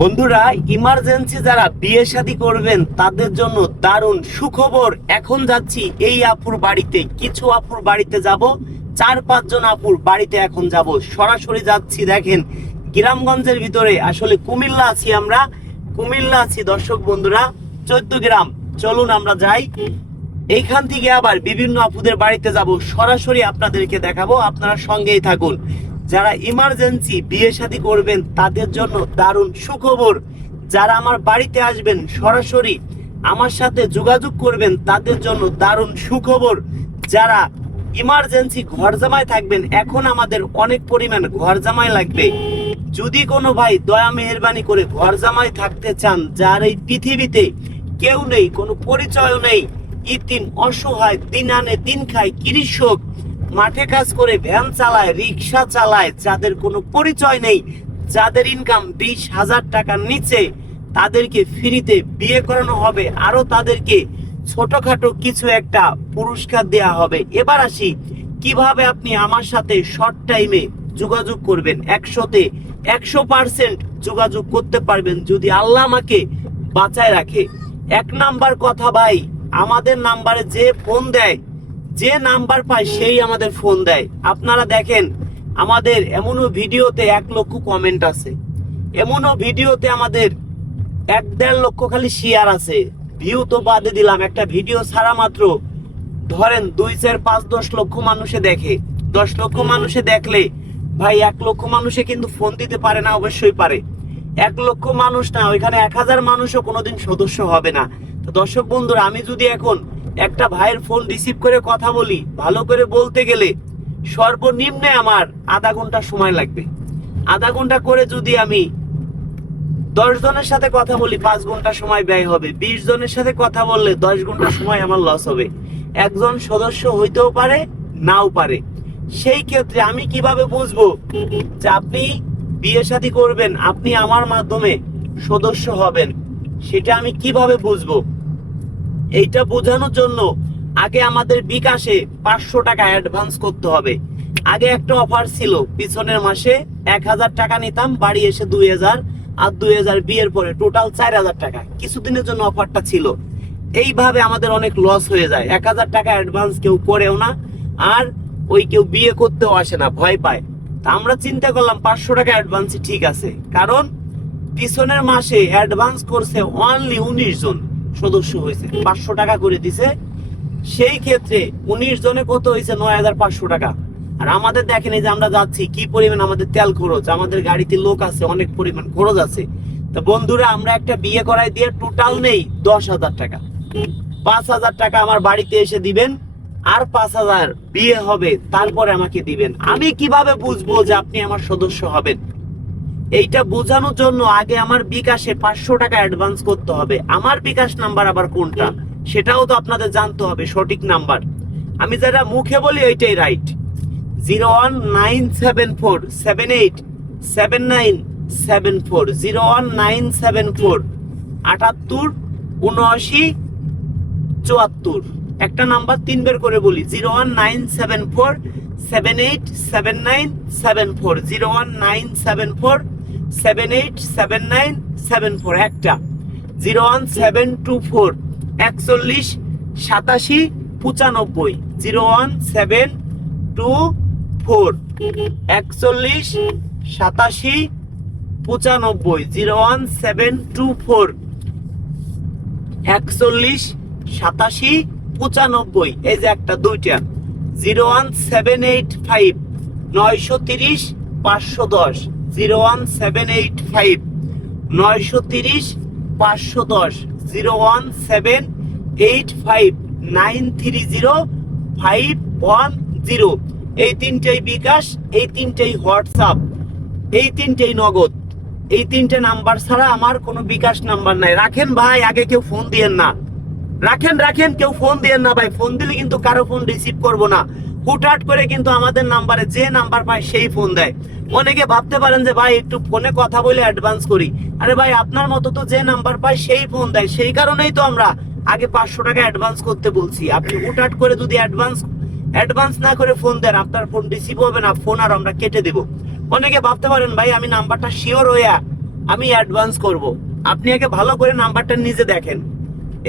বন্ধুরা ইমার্জেন্সি যারা বিয়ে শাদী করবেন, তাদের জন্য দারুণ সুখবর। এখন যাচ্ছি এই আপুর বাড়িতে, কিছু আপুর বাড়িতে যাব, চার পাঁচজন আপুর বাড়িতে এখন যাব। সরাসরি যাচ্ছি, দেখেন, গ্রামগঞ্জের ভিতরে, আসলে কুমিল্লা আছি আমরা। কুমিল্লা আছি, দর্শক বন্ধুরা, চোদ্দ গ্রাম। চলুন আমরা যাই। এইখান থেকে আবার বিভিন্ন আপুদের বাড়িতে যাব। সরাসরি আপনাদেরকে দেখাবো, আপনারা সঙ্গেই থাকুন। যারা ইমার্জেন্সি বিয়ে শাদী করবেন, তাদের জন্য দারুণ সুখবর। যারা আমার বাড়িতে আসবেন, সরাসরি আমার সাথে যোগাযোগ করবেন, তাদের জন্য দারুণ সুখবর। যারা ইমার্জেন্সি ঘর জামায় থাকবেন, এখন আমাদের অনেক পরিমাণ ঘর জামাই লাগবে। যদি কোনো ভাই দয়া মেহরবানি করে ঘর জামাই থাকতে চান, যার এই পৃথিবীতে কেউ নেই, কোনো পরিচয় নেই, ইতিম, অসহায় দিন আনে দিন খায় কৃষক মাঠে কাজ করে, ভ্যান চালায় রিক্সা চালায়, যাদের কোনো পরিচয় নেই, যাদের ইনকাম বিশ হাজার টাকার নিচে, তাদেরকে ফ্রিতে বিয়ে করানো হবে। আরও তাদেরকে ছোটখাটো কিছু একটা পুরস্কার দেয়া হবে। এবার আসি, কীভাবে আপনি আমার সাথে শর্ট টাইমে যোগাযোগ করবেন? একশোতে একশো পার্সেন্ট যোগাযোগ করতে পারবেন যদি আল্লাহ আমাকে বাঁচায় রাখে। এক নাম্বার কথা ভাই, আমাদের নাম্বারে যে ফোন দেয় যে নাম্বার পায় সেই আমাদের ফোন দেয়। আপনারা দেখেন, আমাদের এমনও ভিডিওতে এক লক্ষ কমেন্ট আছে। এমনও ভিডিওতে আমাদের এক দেড় লক্ষ খালি শেয়ার আছে। ভিউ তো বাদে দিলাম, একটা ভিডিও ছাড়া মাত্র ধরেন দুই, চার, পাঁচ, দশ লক্ষ মানুষে দেখে। দশ লক্ষ মানুষে দেখলে, ভাই, এক লক্ষ মানুষে কিন্তু ফোন দিতে পারে না, অবশ্যই পারে। এক লক্ষ মানুষ না, ওইখানে এক হাজার মানুষও কোনোদিন সদস্য হবে না। তো দর্শক বন্ধুরা, আমি যদি এখন একটা ভাইয়ের ফোন রিসিভ করে কথা বলি, ভালো করে বলতে গেলে সর্বনিম্নে আমার আধা ঘণ্টা সময় লাগবে। আধা ঘণ্টা করে যদি আমি দশ জনের সাথে কথা বলি, পাঁচ ঘণ্টা সময় ব্যয় হবে। বিশ জনের সাথে কথা বললে দশ ঘণ্টা সময় আমার লস হবে। একজন সদস্য হইতেও পারে, নাও পারে। সেই ক্ষেত্রে আমি কীভাবে বুঝব যে আপনি বিয়ে শাদী করবেন, আপনি আমার মাধ্যমে সদস্য হবেন? সেটা আমি কীভাবে বুঝব? এইটা বোঝানোর জন্য আগে আমাদের বিকাশে পাঁচশো টাকা অ্যাডভান্স করতে হবে। আগে একটা অফার ছিল, পিছনের মাসে এক হাজার টাকা নিতাম, বাড়ি এসে দুই হাজার, আর দুই হাজার বিয়ের পরে টোটাল চার হাজার টাকা। কিছুদিনের জন্য অফারটা ছিল। এইভাবে আমাদের অনেক লস হয়ে যায়। এক হাজার টাকা অ্যাডভান্স কেউ করেও না, আর ওই কেউ বিয়ে করতেও আসে না, ভয় পায়। তা আমরা চিন্তা করলাম পাঁচশো টাকা অ্যাডভান্স ঠিক আছে। কারণ পিছনের মাসে অ্যাডভান্স করছে অনলি উনিশ জন। সদস্য হয়েছে। পাঁচশো টাকা করে দিছে। সেই ক্ষেত্রে উনিশ জনে কত হয়েছে? নয় হাজার পাঁচশো টাকা। আর আমাদের দেখেন যে আমরা যাচ্ছি, কি পরিমাণ আমাদের তেল খরচ? আমাদের গাড়িতে লোক আছে, অনেক পরিমাণ খরচ আছে। তো বন্ধুরা, আমরা একটা বিয়ে করাই দিয়ে টোটাল নেই দশ হাজার টাকা। পাঁচ হাজার টাকা আমার বাড়িতে এসে দিবেন, আর পাঁচ হাজার বিয়ে হবে, তারপরে আমাকে দিবেন। আমি কীভাবে বুঝব যে আপনি আমার সদস্য হবেন? এইটা বোঝানোর জন্য আগে আমার বিকাশে পাঁচশো টাকা অ্যাডভান্স করতে হবে। আমার বিকাশ নাম্বার আবার কোনটা? সেটাও তো আপনাদের জানতে হবে, সঠিক নাম্বার আমি যেটা মুখে বলি, এইটাই right zero one nine seven four, seven eight, seven nine seven four, zero one nine seven four, আটাত্তর, উনআশি, চুয়াত্তর। একটা নাম্বার তিন বের করে বলি, zero one nine seven four, seven eight, seven nine seven four, zero one nine seven four seven eight seven nine seven four একটা। Zero one seven two four একচল্লিশ সাতাশি পঁচানব্বই। Zero one seven two four একচল্লিশ সাতাশি পঁচানব্বই। Zero one seven two four একচল্লিশ সাতাশি পঁচানব্বই। এই যে একটা, দুইটা। Zero one seven eight five নয়শো তিরিশ, পাঁচশো দশ। Zero one seven eight five, নয়শো তিরিশ, পাঁচশো দশ, zero one seven eight five, nine three zero five one zero. এই তিনটেই বিকাশ, এই তিনটেই হোয়াটসঅ্যাপ, এই তিনটেই নগদ। এই তিনটে নাম্বার ছাড়া আমার কোনো বিকাশ নাম্বার নাই। রাখেন ভাই, আগে কেউ ফোন দিয়েন না। রাখেন রাখেন, কেউ ফোন দিয়েন না ভাই। ফোন দিলে কিন্তু কারও ফোন রিসিভ করব না। হুটহাট করে কিন্তু আমাদের নাম্বারে যে নাম্বার পায় সেই ফোন দেয়। অনেকে ভাবতে পারেন যে, ভাই, একটু ফোনে কথা বলে অ্যাডভান্স করি। আরে ভাই, আপনার মতো তো যে নাম্বার পায় সেই ফোন দেয়। সেই কারণেই তো আমরা আগে পাঁচশো টাকা অ্যাডভান্স করতে বলছি। আপনি হুটহাট করে যদি অ্যাডভান্স অ্যাডভান্স না করে ফোন দেন, আপনার ফোন রিসিভ হবে না ফোন আর আমরা কেটে দেব। অনেকে ভাবতে পারেন, ভাই, আমি নাম্বারটা শিওর হইয়া আমি অ্যাডভান্স করব। আপনি আগে ভালো করে নাম্বারটা নিজে দেখেন।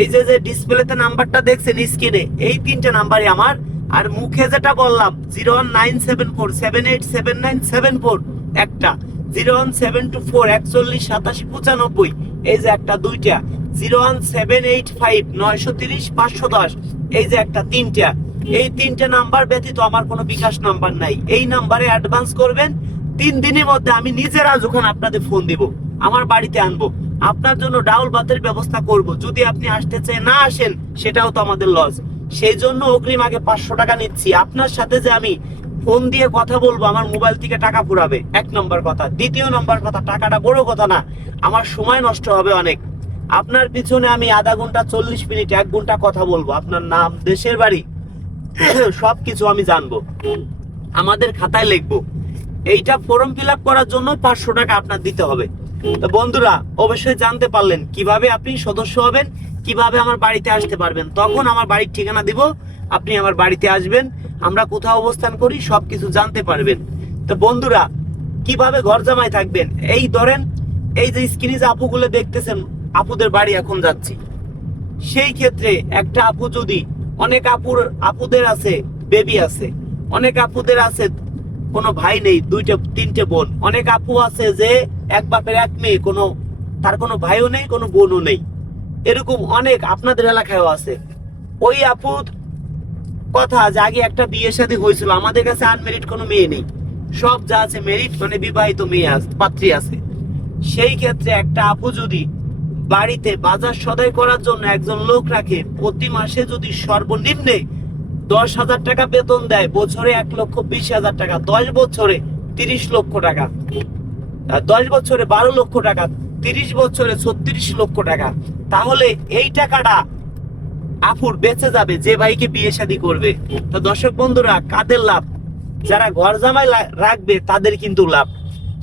এই যে যে ডিসপ্লেতে নাম্বারটা দেখছেন স্ক্রিনে এই তিনটে নাম্বারই আমার আর মুখে যেটা বললাম zero one nine seven four seven eight seven nine seven four একটা zero one seven two four একচল্লিশ সাতাশি পঁচানব্বই, এই যে একটা, দুইটা zero one seven eight five নয়শো তিরিশ, পাঁচশো দশ, এই যে একটা, তিনটা, এই তিনটে নাম্বার ব্যতীত আমার কোনো বিকাশ নাম্বার নাই। এই নাম্বারে অ্যাডভান্স করবেন, তিন দিনের মধ্যে আমি নিজেরা যখন আপনাদের ফোন দিব, আমার বাড়িতে আনব, আপনার জন্য ডাউল ভাতের ব্যবস্থা করব, যদি আপনি আসতে চাই না আসেন, সেটাও তো আমাদের লস সেই জন্য অগ্রিম আগে পাঁচশো টাকা নিচ্ছি। আপনার সাথে যে আমি ফোন দিয়ে কথা বলব, আমার মোবাইল থেকে টাকা পুরাবে, এক নম্বর কথা। দ্বিতীয় নম্বর কথা, টাকাটা বড় কথা না, আমার সময় নষ্ট হবে অনেক। আপনার পিছনে আমি আধা ঘণ্টা, চল্লিশ মিনিট, এক ঘণ্টা কথা বলব। আপনার নাম, দেশের বাড়ি, সবকিছু আমি জানব। আমাদের খাতায় লিখব। এইটা ফর্ম ফিল করার জন্য পাঁচশো টাকা আপনার দিতে হবে। বন্ধুরা, অবশ্যই জানতে পারলেন কীভাবে আপনি সদস্য হবেন কীভাবে আমার বাড়িতে আসতে পারবেন? তখন আমার বাড়ির ঠিকানা দিব, আপনি আমার বাড়িতে আসবেন, আমরা কোথাও অবস্থান করি, সবকিছু জানতে পারবেন। তো বন্ধুরা, কীভাবে ঘর জামাই থাকবেন? এই ধরেন, এই যে স্ক্রিনে যে আপুগুলো দেখতেছেন, আপুদের বাড়ি এখন যাচ্ছি। সেই ক্ষেত্রে একটা আপু যদি, অনেক আপুর, আপুদের আছে বেবি আছে, অনেক আপুদের আছে, কোনো ভাই নেই, দুইটা, তিনটে বোন। অনেক আপু আছে যে, এক বাপের এক মেয়ে, কোনো, তার কোনো ভাইও নেই, কোনো বোনও নেই। এরকম অনেক আপনাদের এলাকায়ও আছে। ওই আপুর কথা যে আগে একটা বিয়ে শাদী হয়েছিল, আমাদের কাছে আনমেরিট কোনো মেয়ে নেই। সব যা আছে মেরিট মানে বিবাহিত মেয়ে আছে পাত্রী আছে। সেই ক্ষেত্রে একটা আপু যদি বাড়িতে বাজার সদাই করার জন্য একজন লোক রাখে, প্রতি মাসে যদি সর্বনিম্নে দশ হাজার টাকা বেতন দেয়, বছরে এক লক্ষ বিশ হাজার টাকা, দশ বছরে তিরিশ লক্ষ টাকা। দশ বছরে বারো লক্ষ টাকা, তিরিশ বছরে ছত্রিশ লক্ষ টাকা। তাহলে এই টাকাটা আফুর বেঁচে যাবে, যে ভাইকে বিয়ে শাদী করবে। তো দর্শক বন্ধুরা, কাদের লাভ? যারা ঘর জামাই রাখবে, তাদের কিন্তু লাভ।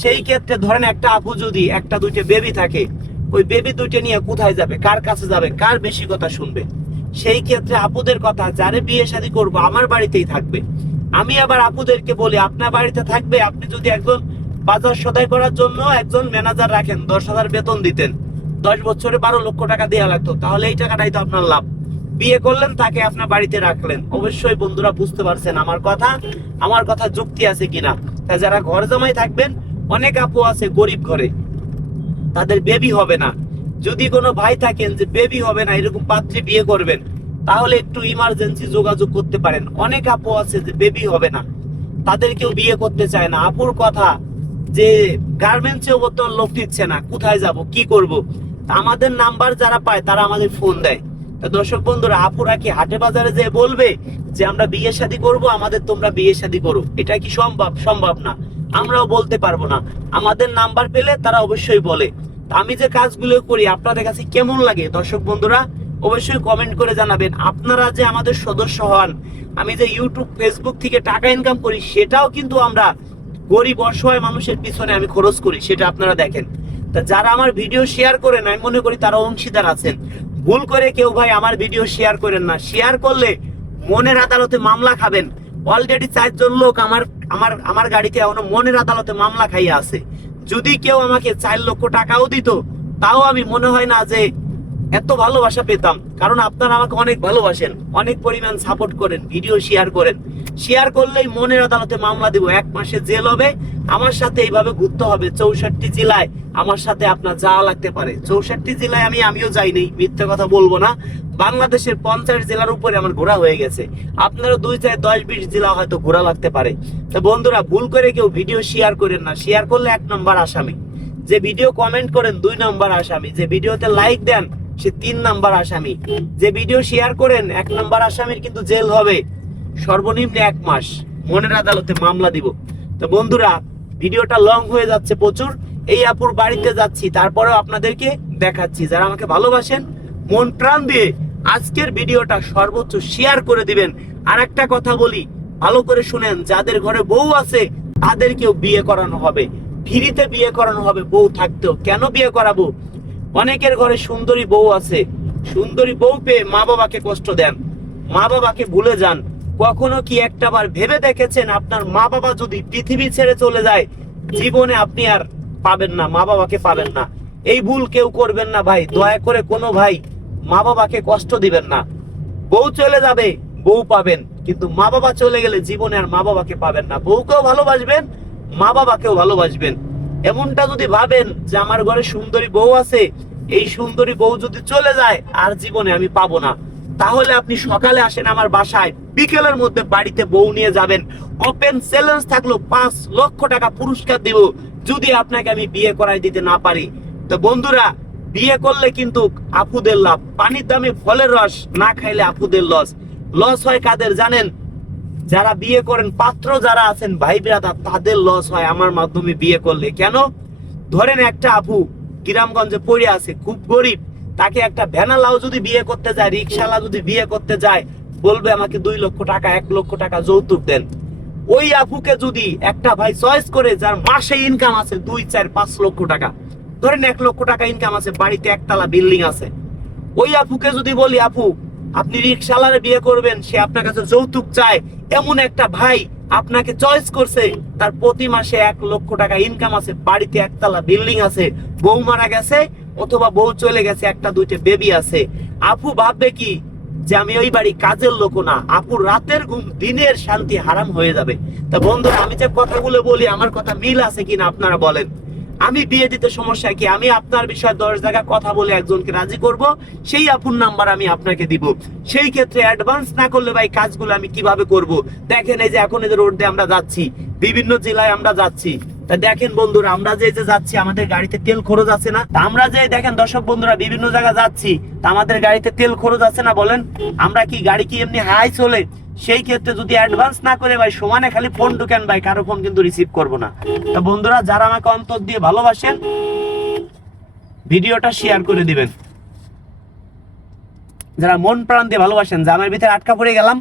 সেই ক্ষেত্রে ধরেন একটা আপু যদি একটা দুইটা বেবি থাকে, ওই বেবি দুইটা নিয়ে কোথায় যাবে? কার কাছে যাবে? কার বেশি কথা শুনবে? সেই ক্ষেত্রে আপুদের কথা, যারে বিয়ে শাদী করব, আমার বাড়িতেই থাকবে। আমি আবার আপুদেরকে বলি, আপনার বাড়িতে থাকবে, আপনি যদি একজন বাজার সদাই করার জন্য একজন ম্যানেজার রাখেন, দশ হাজার বেতন দিতেন। দশ বছরে বারো লক্ষ টাকা দেওয়া লাগতো। তাহলে এই টাকাটাই তো আপনার লাভ। বিয়ে করলেন, তাকে আপনার বাড়িতে রাখলেন। অবশ্যই বন্ধুরা বুঝতে পারছেন আমার কথা আমার কথা যুক্তি আছে কিনা। তা যারা ঘর জামাই থাকবেন, অনেক আপু আছে গরিব ঘরে। তাদের বেবি হবে না। যদি কোনো ভাই থাকেন যে বেবি হবে না, এরকম পাত্রে বিয়ে করবেন, তাহলে একটু ইমার্জেন্সি যোগাযোগ করতে পারেন। অনেক আপু আছে যে বেবি হবে না। তাদের কেউ বিয়ে করতে চায় না। আপুর কথা যে গার্মেন্টসেও বর্তমান লোক দিচ্ছে না। কোথায় যাব? কি করব? আমাদের নাম্বার যারা পায়, তারা আমাদের ফোন দেয়। দর্শক বন্ধুরা, আপুরা কি হাটে বাজারে যে বলবে যে আমরা বিয়ে শাদী করব, আমাদের তোমরা বিয়ে শাদী করো? এটা কি সম্ভব? সম্ভব না। আমরাও বলতে পারব না। আমাদের নাম্বার পেলে তারা অবশ্যই বলে। আমি যে কাজগুলো করি, আপনাদের কাছে কেমন লাগে? দর্শক বন্ধুরা, অবশ্যই কমেন্ট করে জানাবেন। আপনারা যে আমাদের সদস্য হন, আমি যে ইউটিউব ফেসবুক থেকে টাকা ইনকাম করি, সেটাও কিন্তু আমরা গরিব, অসহায় মানুষের পিছনে আমি খরচ করি, সেটা আপনারা দেখেন। তা যারা আমার ভিডিও শেয়ার করেন আমি মনে করি তারা অংশীদার আছেন। ভুল করে কেউ ভাই আমার ভিডিও শেয়ার করেন না। শেয়ার করলে মনের আদালতে মামলা খাবেন। অলরেডি চারজন লোক আমার আমার আমার গাড়িতে এখনও মনের আদালতে মামলা খাইয়া আছে। যদি কেউ আমাকে চার লক্ষ টাকাও দিত, তাও আমি মনে হয় না যে এত ভালোবাসা পেতাম, কারণ আপনারা আমাকে অনেক ভালোবাসেন, অনেক পরিমাণ সাপোর্ট করেন ভিডিও শেয়ার করেন। শেয়ার করলেই মনের আদালতে মামলা দিব, এক মাসে জেল হবে, আমার সাথে এইভাবে ঘুরতে হবে, চৌষট্টি জেলায় আমার সাথে আপনার যাওয়া লাগতে পারে। চৌষট্টি জেলায় আমি, আমিও যাইনি মিথ্যে কথা বলব না। বাংলাদেশের পঞ্চাশ জেলার উপরে আমার ঘোরা হয়ে গেছে। আপনারও দুই চার, দশ, বিশ জেলা হয়তো ঘোরা লাগতে পারে। তো বন্ধুরা, ভুল করে কেউ ভিডিও শেয়ার করেন না। শেয়ার করলে এক নম্বর আসামি। যে ভিডিও কমেন্ট করেন, দুই নম্বর আসামি। যে ভিডিওতে লাইক দেন সে তিন নাম্বার আসামি। যে ভিডিও শেয়ার করেন, এক নাম্বার আসামির কিন্তু জেল হবে সর্বনিম্ন এক মাস। মনের আদালতে মামলা দিব। তো বন্ধুরা, ভিডিওটা লং হয়ে যাচ্ছে প্রচুর। এই আপুর বাড়িতে যাচ্ছি, তারপরেও আপনাদেরকে দেখাচ্ছি। যারা আমাকে ভালোবাসেন, মন প্রাণ দিয়ে আজকের ভিডিওটা সর্বোচ্চ শেয়ার করে দিবেন। আর একটা কথা বলি, ভালো করে শুনেন, যাদের ঘরে বউ আছে, তাদেরকেও বিয়ে করানো হবে। ফ্রিতে বিয়ে করানো হবে, বউ থাকতেও। কেন বিয়ে করাবো? অনেকের ঘরে সুন্দরী বউ আছে। সুন্দরী বউ পেয়ে মা বাবাকে কষ্ট দেন। মা বাবাকে ভুলে যান। কখনো কি একটাবার ভেবে দেখেছেন আপনার মা বাবা যদি পৃথিবী ছেড়ে চলে যায়, জীবনে আপনি আর পাবেন না, মা বাবাকে পাবেন না। এই ভুল কেউ করবেন না ভাই। দয়া করে কোনো ভাই মা বাবাকে কষ্ট দিবেন না। বউ চলে যাবে, বউ পাবেন। কিন্তু মা বাবা চলে গেলে জীবনে আর মা বাবাকে পাবেন না। বউকেও ভালোবাসবেন, মা বাবাকেও ভালোবাসবেন। এমনটা যদি ভাবেন যে আমার ঘরে সুন্দরী বউ আছে, এই সুন্দরী বউ যদি চলে যায়, আর জীবনে আমি পাবো না। তাহলে আপনি সকালে আসেন আমার বাসায়, বিকেলের মধ্যে বাড়িতে বউ নিয়ে যাবেন। ওপেন চ্যালেঞ্জ থাকল পাঁচ লক্ষ টাকা পুরস্কার দিব, যদি আপনাকে আমি বিয়ে করাই দিতে না পারি। তো বন্ধুরা, বিয়ে করলে কিন্তু আপুদের লাভ। পানির দামে ফলের রস, না খাইলে আপুদের লস লস হয় কাদের জানেন? যারা বিয়ে করেন, পাত্র যারা আছেন, ভাই ব্রাদার, তাদের লস হয় আমার মাধ্যমে বিয়ে করলে। কেন? ধরেন একটা আপু গ্রামগঞ্জে পড়ে আছে, খুব গরিব, তাকে একটা ভ্যানালাও যদি বিয়ে করতে যায় রিক্সালা যদি বিয়ে করতে যায়, বলবে আমাকে দুই লক্ষ টাকা, এক লক্ষ টাকা যৌতুক দেন। ওই আপুকে যদি একটা ভাই চয়েস করে, যার মাসে ইনকাম আছে দুই, চার, পাঁচ লক্ষ টাকা, ধরেন এক লক্ষ টাকা ইনকাম আছে, বাড়িতে একতলা বিল্ডিং আছে। ওই আপুকে যদি বলি, আপু আপনি রিক্সালারে বিয়ে করবেন, সে আপনার কাছে যৌতুক চায়। এমন একটা ভাই আপনাকে চয়েস করছে, তার প্রতি মাসে এক লক্ষ টাকা ইনকাম আছে, বাড়িতে একতলা বিল্ডিং আছে, বউ মারা গেছে অথবা বউ চলে গেছে, একটা দুইটা বেবি আছে। আপু ভাববে কি যে আমি ওই বাড়ি কাজের লোক না আপুর রাতের ঘুম, দিনের শান্তি হারাম হয়ে যাবে। তা বন্ধুরা, আমি যে কথাগুলো বলি, আমার কথা মিল আছে কিনা আপনারা বলেন। আমি বিয়ে দিতে সমস্যা কি? আমি আপনার বিষয়ে দশ জায়গা কথা বলে একজনকে রাজি করব, সেই আপুর নাম্বার আমি আপনাকে দিব। সেই ক্ষেত্রে অ্যাডভান্স না করলে ভাই কাজগুলো আমি কীভাবে করব? দেখেন এই যে এখন যে রোড দিয়ে আমরা যাচ্ছি, বিভিন্ন জেলায় আমরা যাচ্ছি। তা দেখেন বন্ধুরা, আমরা যে যে যাচ্ছি, আমাদের গাড়িতে তেল খরচ আছে না? আমরা যে, দেখেন দর্শক বন্ধুরা, বিভিন্ন জায়গা যাচ্ছি, তা আমাদের গাড়িতে তেল খরচ আছে না বলেন? আমরা কি গাড়ি কি এমনি হাই চলে? সেই ক্ষেত্রে যদি অ্যাডভান্স না করে ভাই, সমানে খালি ফোন ঢুকেন ভাই, কারও ফোন কিন্তু রিসিভ করব না। তা বন্ধুরা, যারা আমাকে অন্তর দিয়ে ভালোবাসেন, ভিডিওটা শেয়ার করে দিবেন। যারা মন প্রাণ দিয়ে ভালোবাসেন, জামের ভিতরে আটকা পড়ে গেলাম।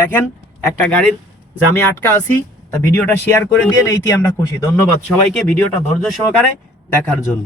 দেখেন, একটা গাড়ির জামে আটকা আছি, তা ভিডিওটা শেয়ার করে দিয়ে এইটি আমরা খুশি। ধন্যবাদ সবাইকে, ভিডিওটা ধৈর্য সহকারে দেখার জন্য।